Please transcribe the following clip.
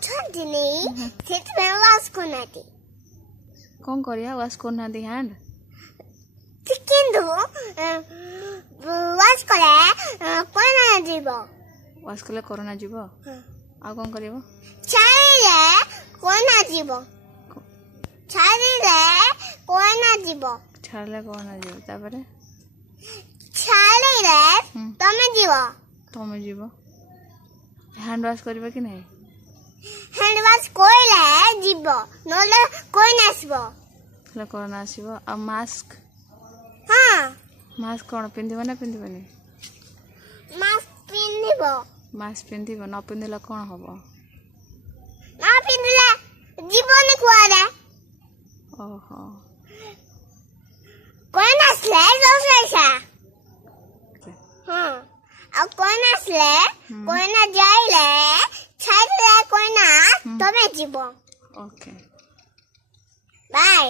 ଅଛନ୍ତିନି ସେଥିପାଇଁ ୱାଶ କରୁନାହାନ୍ତି। କଣ କରିବା ୱାଶ କରୁନାହାନ୍ତି ହ୍ୟାଣ୍ଡ? କିନ୍ତୁ ୱାଶ କଲେ କରୋନା ଯିବ। ୱାଶ କଲେ କରୋନା ଯିବ। ଆଉ କଣ କରିବ? ଛାଡ଼ିଲେ କରୋନା ଯିବ। ଛାଡ଼ିଲେ କରୋନା ଯିବ। ଛାଡ଼ିଲେ କରୋନା ଯିବ। ତାପରେ ଛାଡ଼ିଲେ ତମେ ଯିବ। ତମେ ଯିବ। ହ୍ୟାଣ୍ଡ ୱାଶ କରିବ କି ନାହିଁ? ହ୍ୟାଣ୍ଡ ୱାଶ କରିଲେ ଯିବ, ନହେଲେ କରୋନା ଆସିବ। ହେଲେ କରୋନା ଆସିବ। ଆଉ ମାସ୍କ? ହଁ। ମାସ୍କ କଣ ପିନ୍ଧିବ ନା ପିନ୍ଧିବନି? ମାସ୍କ ପିନ୍ଧିବ। ମାସ୍କ ପିନ୍ଧିବ। ନ ପିନ୍ଧିଲେ କଣ ହବ? ନ ପିନ୍ଧିଲେ ଯିବନି କୁଆଡେ। ଓହୋ। କରୋନା ଆସିଲେ ରୋଷେଇସା। ହଁ। ଆଉ କରୋନା ଆସିଲେ କରୋନା ଯାଇଲେ ଛାଡ଼ିଲେ କରୋନା ତମେ ଯିବ। ଓକେ। ବାଏ।